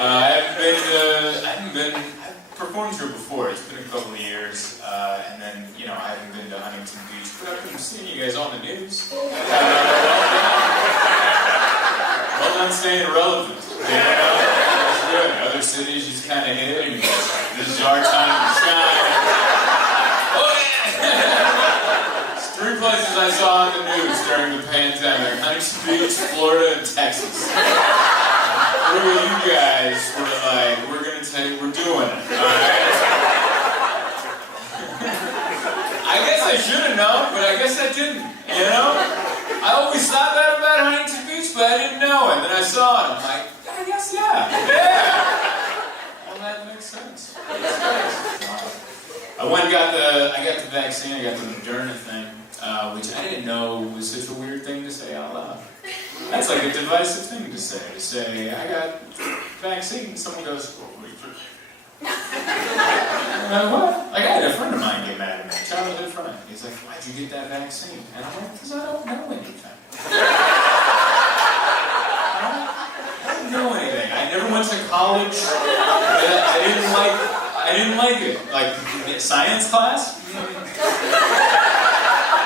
I've performed here before. It's been a couple of years, and then, I haven't been to Huntington Beach, but I've been seeing you guys on the news. Well done staying relevant. That's good. Other cities just kind of hit, and this is our time to shine. Oh, yeah! There's 3 places I saw on the news during the pandemic: Huntington Beach, Florida, and Texas. 3 of you guys were like, we're going to tell you we're doing it. Alright? I guess I should have known, but I guess I didn't, I always thought that about Huntington Beach, but I didn't know it. Then I saw it, I'm like, I guess, yeah. Well, that makes sense. I got the vaccine, I got the Moderna thing, which I didn't know was such a weird thing to say out loud. That's like a divisive thing to say, I got vaccine. Someone goes, oh, what? Like, I had a friend of mine get mad at me, a childhood friend. He's like, why'd you get that vaccine? And I'm like, because I don't know anything. I don't know anything. I never went to college. I didn't like it. Like, science class?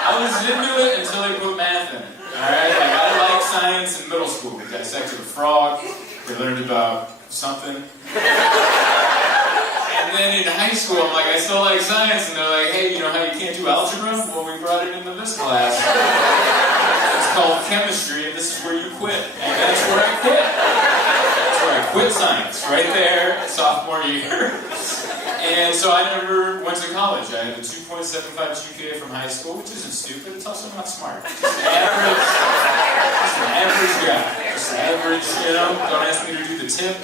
I was into it until they put math in it. Alright? Like, I liked science in middle school. We dissected a frog. We learned about something. And then in high school, I'm like, I still like science. And they're like, hey, you know how you can't do algebra? Well, we brought it into this class. It's called chemistry, and this is where you quit. And that's where I quit. That's where I quit science. Right there, sophomore year. And so I never went to college. I had a 2.75 GPA from high school, which isn't stupid. It's also not smart. Just an average guy. Just average, Don't ask me to do the tip.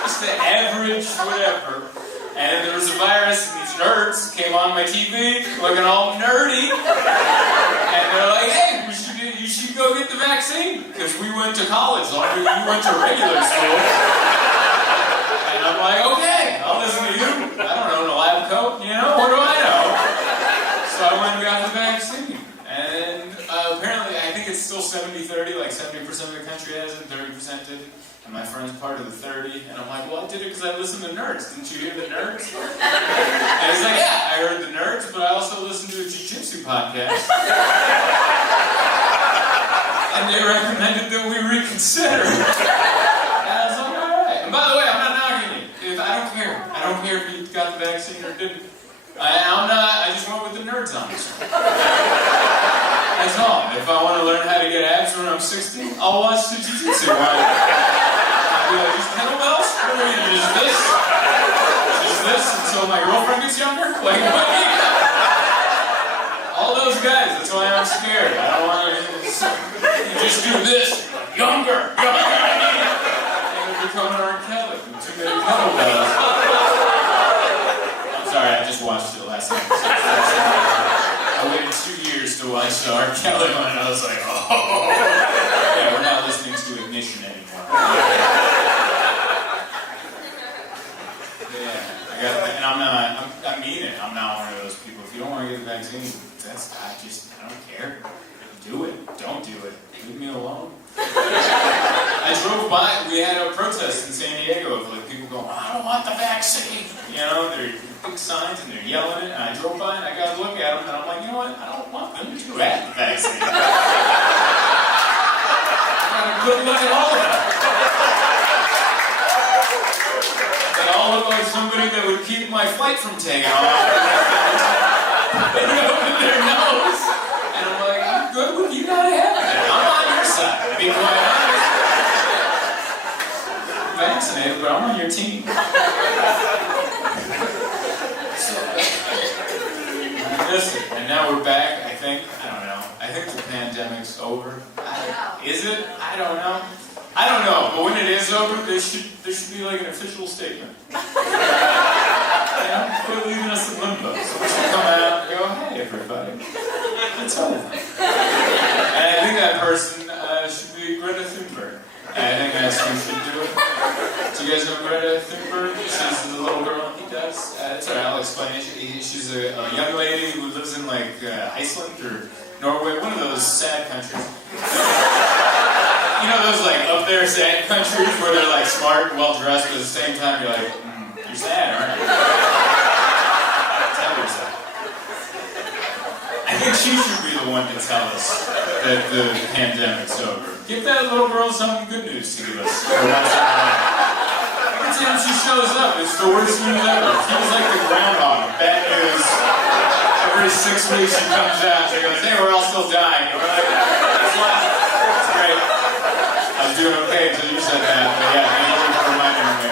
Just the average whatever. And there was a virus, and these nerds came on my TV looking all nerdy. And they're like, hey, you should go get the vaccine. Because we went to college longer than you went to regular school. And I'm like, okay, I'll listen to you. I don't know, in a lab coat, what do I know? So I went and got the vaccine. And apparently, I think it's still 70-30, like 70% of the country has it, 30% didn't. And my friend's part of the 30. And I'm like, well, I did it because I listened to Nerds. Didn't you hear the Nerds? And he's like, yeah, I heard the Nerds, but I also listened to a jiu-jitsu podcast. And they recommended that we reconsider. And I was like, all right. And by the way, I'm not knocking you. I don't care. I don't care if you got the vaccine or didn't. I just went with the Nerds on this one. That's all. If I want to learn how to get abs when I'm 60, I'll watch the jiu-jitsu one. I'll be like, just kettlebells? What are we going to do? Just this? Just this until my girlfriend gets younger? Like, what? All those guys, that's why I'm scared. I don't want to just do this. Younger. And we're becoming R. Kelly. Too many kettlebells. I'm sorry, I just watched it last night. I waited 2 years to watch the R. Kelly one, and I was like, oh. Yeah, we're not listening to Ignition anymore. Yeah, and I mean it. I'm not one of those people. If you don't want to get the vaccine, I don't care. Do it. Don't do it. Leave me alone. I drove by, we had a protest in San Diego of like people going, I don't want the vaccine. They're big signs and they're yelling it, and I drove by and I got to look at them, and I'm like, you know what? I don't want them to have the vaccine. I got a good look at all of them. They all look like somebody that would keep my flight from taking off. They open their nose, and I'm like, I'm good with you, gotta have it. I'm on your side, to be quite honest. I'm vaccinated, but I'm on your team. Listen, and now we're back, I think. I don't know. I think the pandemic's over. Is it? I don't know. But when it is over, there should be like an official statement. Quit leaving us in limbo. So we should come out and go, hey everybody, it's over. And I think that person should be Greta Thunberg. And I think that's who should do it. Do you guys know Greta Thunberg? She's the little girl. He does. It's alright, I'll explain it. She's a young lady who lives in like Iceland or Norway, one of those sad countries. Those like up there are sad countries where they're like smart and well-dressed, but at the same time you're like, you're sad, aren't you? Tell yourself. I think she should be the one to tell us that the pandemic's over. Give that little girl some good news to give us. Every time she shows up, it's the worst news ever. She was like the groundhog. Bad news. Every 6 weeks she comes out, she goes, hey, we're all still dying. And we're like, it's great. I was doing okay until you said that, but yeah, thank you for reminding me.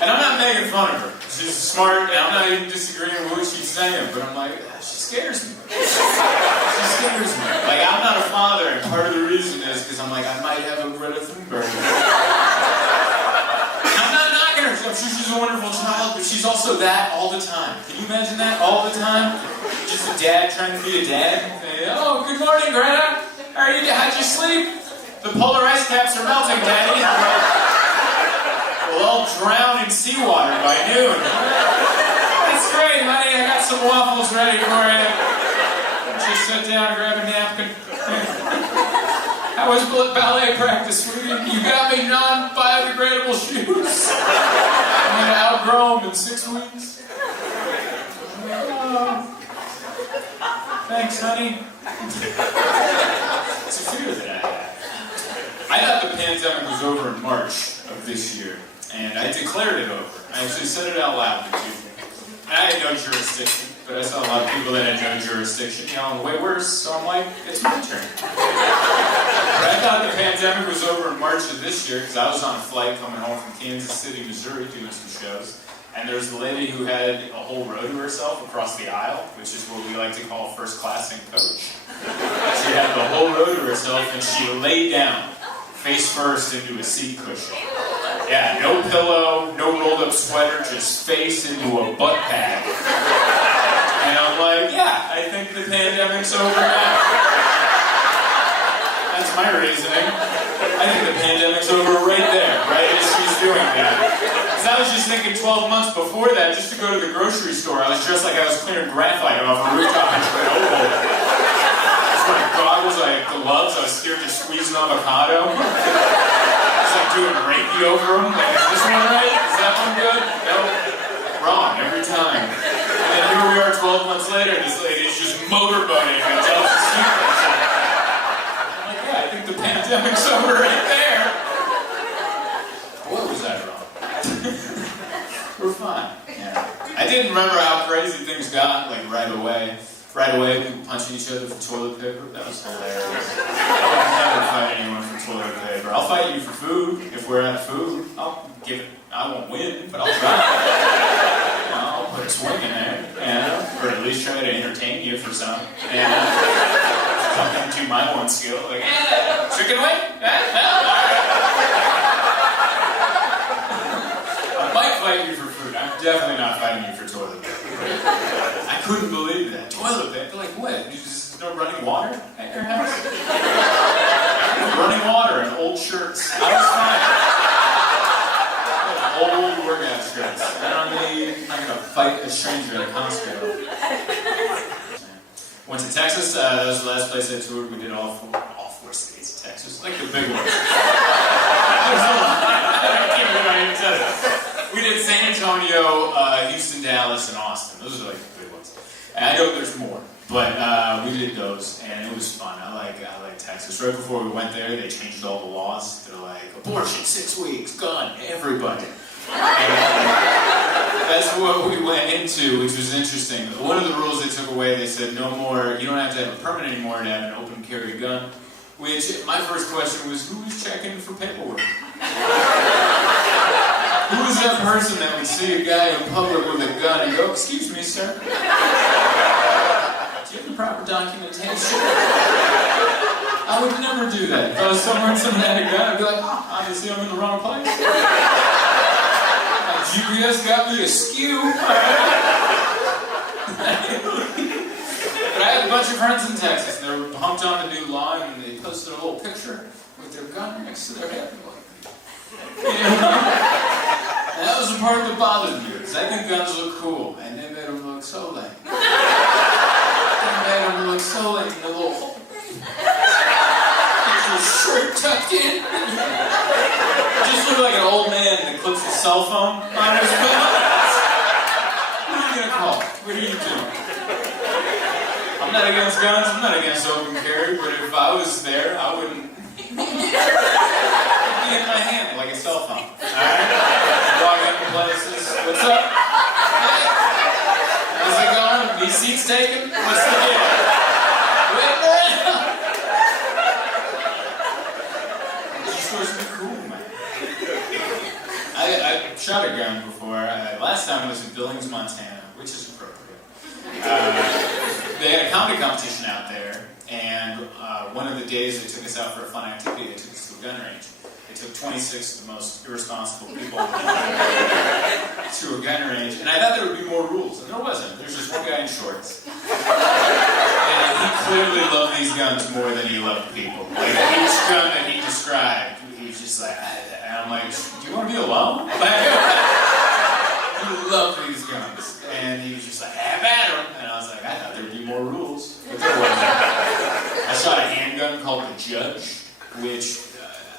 And I'm not making fun of her. She's smart, and I'm not even disagreeing with what she's saying, but I'm like, she scares me. She scares me. Like, I'm not a father, and part of the reason is because I'm like, I might have a Greta Thunberg. I'm not knocking her. I'm sure she's a wonderful child, but she's also that all the time. Can you imagine that? All the time? Just a dad trying to be a dad. Say, oh, good morning, Greta. How are you? How'd you sleep? The polar ice caps are melting, Daddy. We'll all drown in seawater by noon. That's great, honey. I got some waffles ready for you. Just sit down and grab a napkin. How was ballet practice? You got me non-biodegradable shoes. I'm going to outgrow them in 6 weeks. Thanks, honey. It's a fear that I had. I thought the pandemic was over in March of this year, and I declared it over. I actually said it out loud to people. And I had no jurisdiction, but I saw a lot of people that had no jurisdiction yelling way worse, so I'm like, it's my turn. But I thought the pandemic was over in March of this year, because I was on a flight coming home from Kansas City, Missouri, doing some shows. And there was a lady who had a whole row to herself across the aisle, which is what we like to call first class in coach. She had the whole row to herself, and she lay down, face first into a seat cushion. Yeah, no pillow, no rolled up sweater, just face into a butt pad. And I'm like, yeah, I think the pandemic's over now. That's my reasoning. I think the pandemic's over right there, right as she's doing that. Because I was just thinking 12 months before that, just to go to the grocery store, I was dressed like I was clearing graphite off a rooftop in Chernobyl. I was wearing goggles, I had gloves, I was scared to squeeze an avocado. I was like doing Reiki over them. Like, is this one right? Is that one good? No. Wrong, every time. And then here we are 12 months later, and this lady's just motorboating and tells us secrets. I'm like, yeah, I think the pandemic's over right there. What was I wrong? We're fine. Yeah. I didn't remember how crazy things got, like, right away. Right away, people punching each other for toilet paper. That was hilarious. I'll never fight anyone for toilet paper. I'll fight you for food. If we're out of food, I'll give it. I won't win, but I'll try. You know, I'll put a swing in there, or at least try to entertain you for some. Something to my one skill, like, chicken wing? I might fight you for food. I'm definitely not fighting you for toilet paper. I couldn't believe that. Toilet paper? Like what? There's no running water at your house? Running water and old shirts. I was fine. Old workout shirts. I don't need, I'm not going to fight a stranger at a hospital. Went to Texas. That was the last place I toured. We did all four states of Texas. Like the big ones. There's a lot. I can't believe I even said it. We did San Antonio, Houston, Dallas, and Austin. Those are like the big ones. And I know there's more, but we did those, and it was fun. I like Texas. Right before we went there, they changed all the laws. They're like, abortion, 6 weeks, gun, everybody. And that's what we went into, which was interesting. One of the rules they took away, they said no more, you don't have to have a permit anymore to have an open carry gun. Which, my first question was, who was checking for paperwork? Who is that person that would see a guy in public with a gun and go, excuse me, sir? Do you have the proper documentation? I would never do that. If I was somewhere and someone had a gun, I'd be like, obviously I'm in the wrong place. My GPS got me askew. But I had a bunch of friends in Texas, and they were pumped on the new law, and they posted a little picture with their gun next to their head. And that was the part that bothered me, because I think guns look cool, and they made them look so lame. They made them look so lame, the little hole. It's a shirt. tucked in. Just look like an old man that clips his cell phone on his pants. Who are you gonna call? What are you doing? I'm not against guns, I'm not against open carry, but if I was there, I wouldn't. It'd be in my hand like a cell phone. Alright? Walk into places. What's up? Hey. How's it going? These seats taken? What's the deal? Waiting around. It's supposed to be cool, man. I shot a gun before. Last time I was in Billings, Montana, which is appropriate. They had a comedy competition out there, and one of the days they took us out for a fun activity, they took us to a gun range. They took 26 of the most irresponsible people to a gun range, and I thought there would be more rules, and there wasn't. There's just one guy in shorts. And he clearly loved these guns more than he loved people. Like, each gun that he described, he was just like, and I'm like, do you want to be alone? Like, he loved these guns. And he was just like, have at them. And I was like, I thought there would be more rules. But there wasn't. I shot a handgun called the Judge, which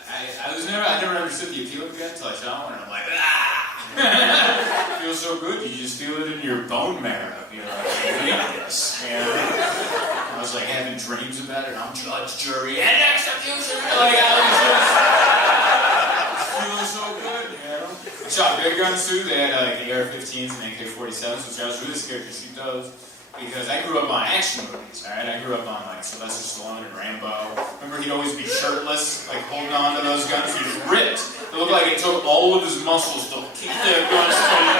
I never understood the appeal of the gun until I shot one. And I'm like, ah! It feels so good. You just feel it in your bone marrow. You're like, I need this. And I was like having dreams about it. I'm judge, jury, and execution. Like, I was just feeling so good, you know? I shot big guns too. They had like the AR-15s and AK-47s, which I was really scared to shoot those because I grew up on action movies. All right, I grew up on like Sylvester Stallone and Rambo. Remember, he'd always be shirtless, like holding on to those guns. He was ripped. It looked like it took all of his muscles to keep the guns straight.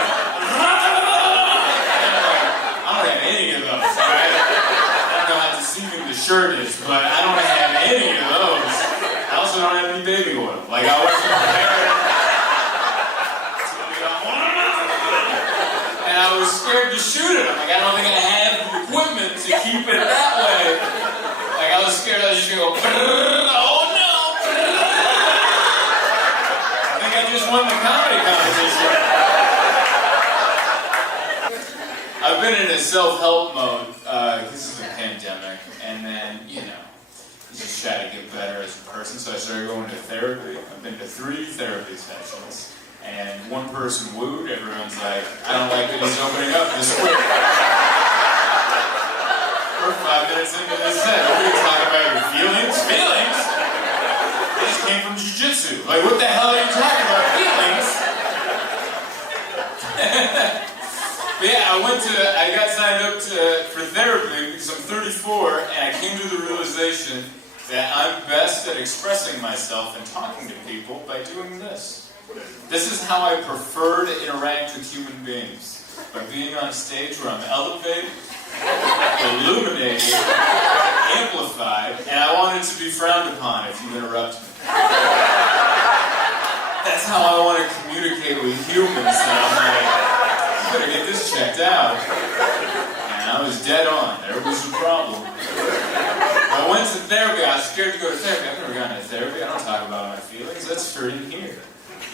I don't have any of those. All right? I don't know how deceiving the shirt is, but I don't have any of those. I also don't have any baby oil. Like I wasn't prepared. And I was scared to shoot it. I'm like, I don't think I have the equipment to keep it that way. Like, I was scared I was just gonna go, oh no! I think I just won the comedy competition. I've been in a self-help mode, this is a pandemic, and then, you know, you just try to get better as a person, so I started going to therapy. I've been to 3 therapy sessions. And one person wooed, everyone's like, I don't like that he's opening up this quick. We're 5 minutes into this set. What are you talking about? Your feelings? Feelings? I just came from jiu-jitsu. Like, what the hell are you talking about? Feelings? But yeah, I got signed up for therapy because I'm 34, and I came to the realization that I'm best at expressing myself and talking to people by doing this. This is how I prefer to interact with human beings. By being on stage where I'm elevated, illuminated, amplified, and I want it to be frowned upon if you interrupt me. That's how I want to communicate with humans. And I'm like, you better get this checked out. And I was dead on. There was a problem. I went to therapy. I was scared to go to therapy. I've never gone to therapy. I don't talk about my feelings. That's for in here.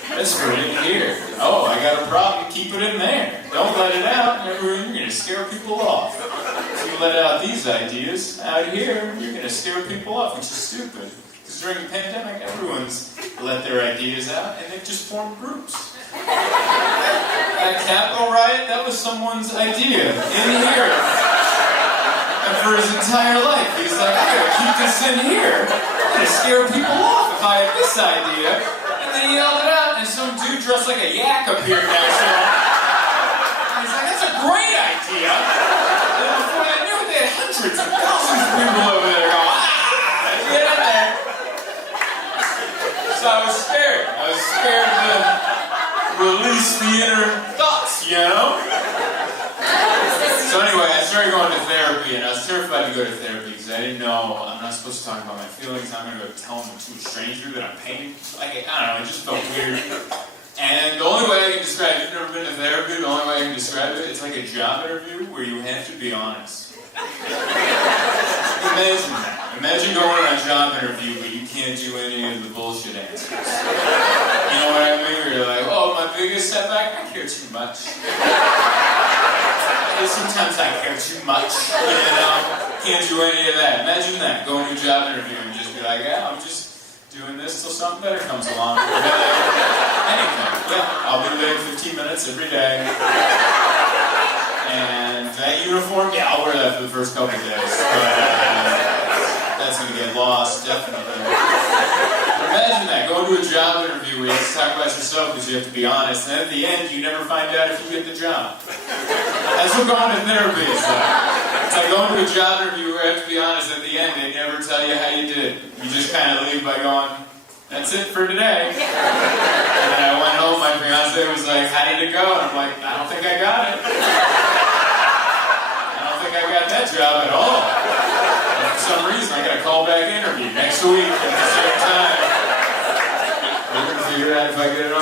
That's for in here. Oh, I got a problem. Keep it in there. Don't let it out. You're going to scare people off. If you let out these ideas out here, you're going to scare people off, which is stupid. Because during the pandemic, everyone's let their ideas out, and they've just formed groups. That Capitol riot, that was someone's idea in here. And for his entire life, he's like, I gotta keep this in here. I'm gonna scare people off if I have this idea. And then he yelled it out, and some dude dressed like a yak appeared next to him. And he's like, that's a great idea. And before I knew it, they had hundreds of thousands of people over there going, get in there. So I was scared. I was scared to release the inner thoughts, you know? So anyway, I started going to therapy, and I was terrified to go to therapy because I didn't know I'm not supposed to talk about my feelings. I'm going to go tell them to a stranger that I'm painting. Like, I don't know, it just felt weird. And the only way I can describe it, you've never been to therapy, the only way I can describe it, it's like a job interview where you have to be honest. Imagine that. Imagine going on a job interview, but you can't do any of the bullshit answers. You know what I mean? Where you're like, oh, my biggest setback, I care too much. Sometimes I care too much, you know? Can't do any of that. Imagine that, going to a job interview and just be like, yeah, I'm just doing this till something better comes along. Anything. Yeah, I'll be late 15 minutes every day. And that uniform, yeah, I'll wear that for the first couple of days. But that's going to get lost, definitely. But imagine that, going to a job interview where you have to talk about yourself because you have to be honest, and at the end, you never find out if you get the job. That's what going to therapy is like. It's like going to a job interview where you have to be honest at the end, they never tell you how you did. You just kind of leave by going, that's it for today. And then I went home, my fiance was like, how did it go? And I'm like, I don't think I got it. I don't think I got that job at all. And for some reason, I got a callback interview next week at the same time. We're going to figure out if I get it on